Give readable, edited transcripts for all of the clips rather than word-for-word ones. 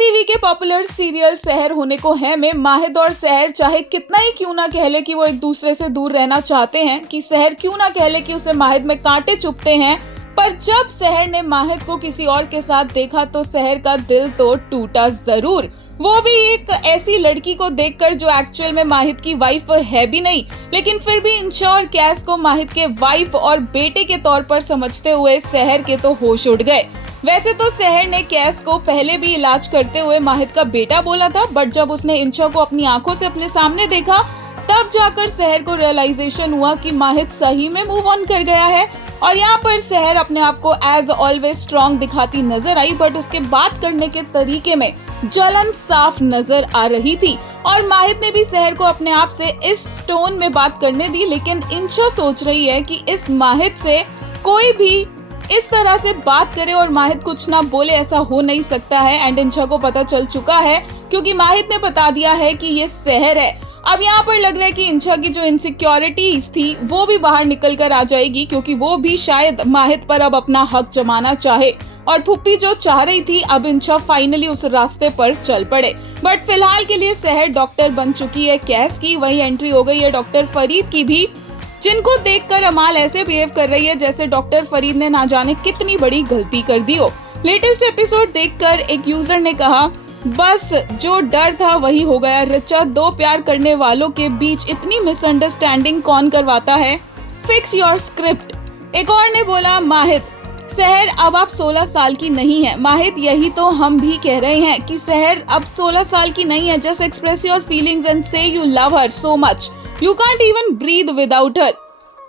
TV के popular serial सहर होने को है में माहिद और सहर चाहे कितना ही क्यों ना कह ले कि वो एक दूसरे से दूर रहना चाहते हैं, कि सहर क्यों ना कह ले कि उसे माहिद में कांटे चुभते हैं, पर जब सहर ने माहिद को किसी और के साथ देखा तो सहर का दिल तो टूटा जरूर। वो भी एक ऐसी लड़की को देखकर जो एक्चुअल में माहिद की वाइफ है भी नहीं, लेकिन फिर भी इंशा और कैस को माहिद के वाइफ और बेटे के तौर पर समझते हुए सहर के तो होश उड़ गए। वैसे तो सहर ने कैस को पहले भी इलाज करते हुए माहिद का बेटा बोला था, बट जब उसने इंशा को अपनी आंखों से अपने सामने देखा तब जाकर सहर को रियलाइजेशन हुआ कि माहिद सही में मूव ऑन कर गया है। और यहाँ पर सहर अपने आप को एज ऑलवेज स्ट्रॉन्ग दिखाती नजर आई, बट उसके बात करने के तरीके में जलन साफ नजर आ रही थी। और माहिद ने भी सहर को अपने आप से इस टोन में बात करने दी, लेकिन इंशा सोच रही है कि इस माहिद से कोई भी इस तरह से बात करे और माहिद कुछ ना बोले, ऐसा हो नहीं सकता है। एंड इंशा को पता चल चुका है क्योंकि माहिद ने बता दिया है कि ये सहर है। अब यहाँ पर लग रहा है कि इंशा की जो इनसिक्योरिटीज थी वो भी बाहर निकल कर आ जाएगी, क्योंकि वो भी शायद माहिद पर अब अपना हक जमाना चाहे। और फुप्पी जो चाह रही थी, अब इंशा फाइनली उस रास्ते पर चल पड़े। बट फिलहाल के लिए सहर डॉक्टर बन चुकी है कैस की, वही एंट्री हो गई है डॉक्टर फरीद की भी, जिनको देखकर अमाल ऐसे बिहेव कर रही है जैसे डॉक्टर फरीद ने ना जाने कितनी बड़ी गलती कर दी हो। लेटेस्ट एपिसोड देखकर एक यूजर ने कहा, बस जो डर था वही हो गया। रिचा, दो प्यार करने वालों के बीच इतनी मिसअंडरस्टैंडिंग कौन करवाता है? Fix your script. एक और ने बोला, माहिद, सहर अब आप 16 साल की नहीं है। माहिद, यही तो हम भी कह रहे हैं कि सहर अब 16 साल की नहीं है। Just express your feelings and say you love her so much. You can't even breathe without her.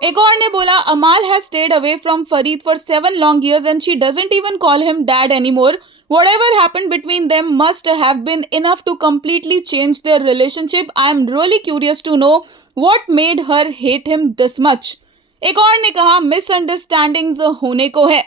एक और ने बोला, Amal has stayed away from Fareed for 7 long years and she doesn't even call him dad anymore. Whatever happened between them must have been enough to completely change their relationship. I am really curious to know what made her hate him this much. एक और ने कहा, misunderstandings होने को है।